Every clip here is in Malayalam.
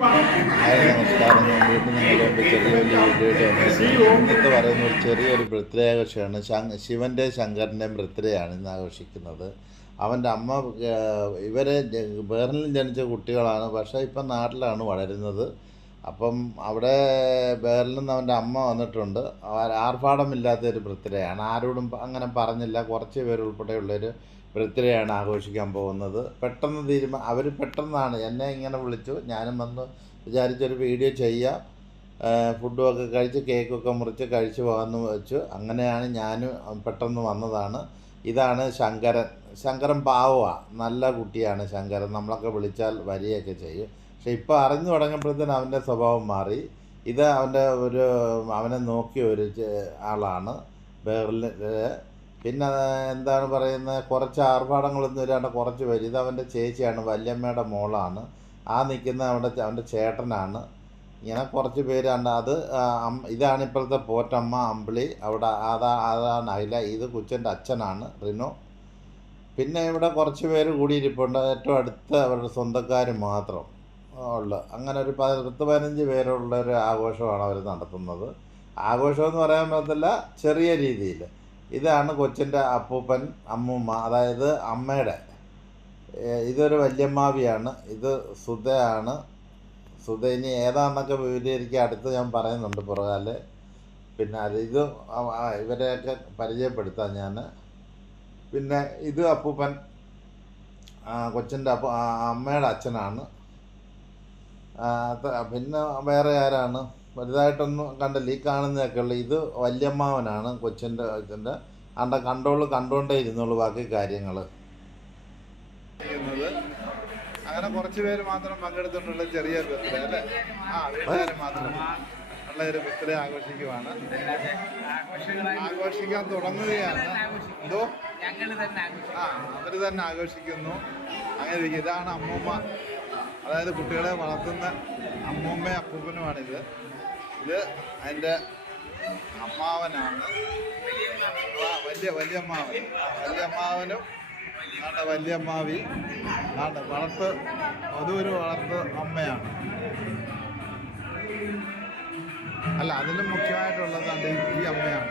നമസ്കാരം. വീണ്ടും നിങ്ങളുടെ ചെറിയൊരു ചെറിയ വീഡിയോ ഇന്നത്തെ പറയുന്ന ഒരു ചെറിയൊരു ബർത്ത്ഡേ ആഘോഷമാണ് ശിവന്റെ ശങ്കരന്റെയും ബർത്ത്ഡേ ആണ് ഇന്ന് ആഘോഷിക്കുന്നത്. അവന്റെ അമ്മ ഇവരെ ബേറിലും ജനിച്ച കുട്ടികളാണ്. പക്ഷേ ഇപ്പം നാട്ടിലാണ് വളരുന്നത്. അപ്പം അവിടെ ബേറിൽ നിന്ന് അവന്റെ അമ്മ വന്നിട്ടുണ്ട്. ആർഭാടമില്ലാത്തൊരു ബർത്ത്ഡേ ആണ് ആരോടും അങ്ങനെ പറഞ്ഞില്ല. കുറച്ച് പേരുൾപ്പെടെയുള്ളൊരു ബർത്ത്ഡേ ആണ് ആഘോഷിക്കാൻ പോകുന്നത്. പെട്ടെന്ന് തീരുമാനം അവർ പെട്ടെന്നാണ് എന്നെ ഇങ്ങനെ വിളിച്ചു. ഞാനും വന്ന് വിചാരിച്ചൊരു വീഡിയോ ചെയ്യാം. ഫുഡും ഒക്കെ കഴിച്ച് കേക്കൊക്കെ മുറിച്ച് കഴിച്ച് പോകാമെന്ന് വെച്ചു. അങ്ങനെയാണ് ഞാനും പെട്ടെന്ന് വന്നതാണ്. ഇതാണ് ശങ്കരൻ. ശങ്കരൻ പാവമാണ് നല്ല കുട്ടിയാണ് ശങ്കരൻ. നമ്മളൊക്കെ വിളിച്ചാൽ വരികയൊക്കെ ചെയ്യും. പക്ഷെ ഇപ്പോൾ അറിഞ്ഞു തുടങ്ങിയപ്പോഴത്തേന് അവന്റെ സ്വഭാവം മാറി. ഇത് അവന്റെ ഒരു അവനെ നോക്കിയ ഒരു ആളാണ്. ബേർലിന്റെ പിന്നെ എന്താണ് പറയുന്നത് കുറച്ച് ആർഭാടങ്ങളൊന്നും ഇല്ലാണ്ട് കുറച്ച് പേര്. ഇത് അവന്റെ ചേച്ചിയാണ് വല്യമ്മയുടെ മോളാണ്. ആ നിൽക്കുന്ന അവന്റെ അവന്റെ ചേട്ടനാണ്. ഇങ്ങനെ കുറച്ച് പേരാണ്ട് അത് ഇതാണ് ഇപ്പോഴത്തെ പോറ്റമ്മ അമ്പിളി. അവിടെ അതാ അതാണ് അയില ഇത് കുച്ചന്റെ അച്ഛനാണ് റിനോ. പിന്നെ ഇവിടെ കുറച്ച് പേര് കൂടിയിരിപ്പുണ്ട്. ഏറ്റവും അടുത്ത അവരുടെ സ്വന്തക്കാർ മാത്രം ഉള്ള. അങ്ങനെ ഒരു പത്ത് പതിനഞ്ച് പേരുള്ള ഒരു ആഘോഷമാണ് അവർ നടത്തുന്നത്. ആഘോഷം എന്ന് പറയാൻ പറ്റത്തില്ല ചെറിയ രീതിയിൽ. ഇതാണ് കൊച്ചിന്റെ അപ്പൂപ്പൻ അമ്മൂമ്മ അതായത് അമ്മയുടെ. ഇതൊരു വല്യമ്മാവിയാണ്. ഇത് സുധയാണ്. സുധ ഇനി ഏതാണെന്നൊക്കെ വിപുലീകരിക്കുക അടുത്ത് ഞാൻ പറയുന്നുണ്ട് പുറകാൽ. പിന്നെ അത് ഇത് ഇവരെയൊക്കെ പരിചയപ്പെടുത്താം ഞാൻ പിന്നെ ഇത് അപ്പൂപ്പൻ കൊച്ചിന്റെ അപ്പ അമ്മയുടെ അച്ഛനാണ്. പിന്നെ വേറെ ആരാണ്? വലുതായിട്ടൊന്നും കണ്ടില്ല ഈ കാണുന്നതൊക്കെ ഉള്ളു ഇത് വല്യമ്മാവനാണ് കൊച്ചിന്റെ അച്ഛന്റെ അണ്ട കണ്ടോളു കണ്ടുകൊണ്ടേ ഇരുന്നുള്ളൂ ബാക്കി കാര്യങ്ങൾ അങ്ങനെ കുറച്ച് പേര് മാത്രം പങ്കെടുത്തിട്ടുള്ള ചെറിയ ബർത്ത്ഡേ അല്ലേ? ആ വീട്ടുകാർ മാത്രം ഉള്ള ഒരു ബർത്ത്ഡേ ആഘോഷിക്കുവാണ്. ആഘോഷിക്കാൻ തുടങ്ങുകയാണ്. എന്തോ? ആ അവർ തന്നെ ആഘോഷിക്കുന്നു. അങ്ങനെ ഇതാണ് അമ്മൂമ്മ. അതായത് കുട്ടികളെ വളർത്തുന്ന അമ്മൂമ്മയും അപ്പൂപ്പനുമാണിത്. ഇത് അതിന്റെ അമ്മാവനാണ്. വലിയ വലിയമ്മാവൻ. വലിയമ്മാവനും ആണ്ട വലിയ അമ്മാവി ആണ്ട വളർത്ത് അതൊരു വളർത്ത് അമ്മയാണ്. അല്ല അതിലും മുഖ്യമായിട്ടുള്ളത് ഈ അമ്മയാണ്.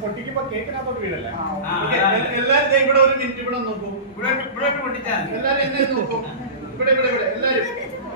പൊട്ടിക്കുമ്പോ കേക്കിനകത്തോട്ട് വീഴല്ലേ എല്ലാരും ഇവിടെ ഒരു മിനിറ്റ് ഇവിടെ നോക്കൂ ഇവിടെ ഇവിടെ പൊട്ടിച്ചാൽ എല്ലാരും എന്നെ നോക്കൂ ഇവിടെ ഇവിടെ ഇവിടെ എല്ലാരും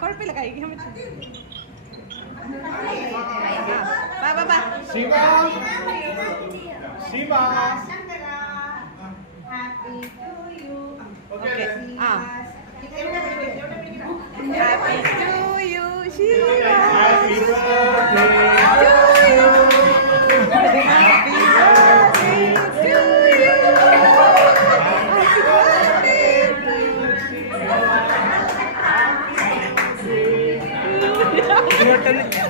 ആ കുഴപ്പമില്ല കഴിക്കാൻ പറ്റും ബാ ബാ ബാ ശിവ ശിവ ഓക്കെ ആ happy to you Shiva Yeah.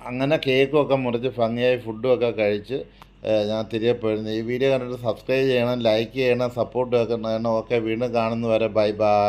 അങ്ങനെ കേക്കും ഒക്കെ മുറിച്ച് ഭംഗിയായി ഫുഡും ഒക്കെ കഴിച്ച് ഞാൻ തിരികെ പോയിരുന്നു. ഈ വീഡിയോ കണ്ടിട്ട് സബ്സ്ക്രൈബ് ചെയ്യണം ലൈക്ക് ചെയ്യണം സപ്പോർട്ട് വെക്കണം ഓക്കെ വീണ്ടും കാണുന്നവരെ ബൈ ബൈ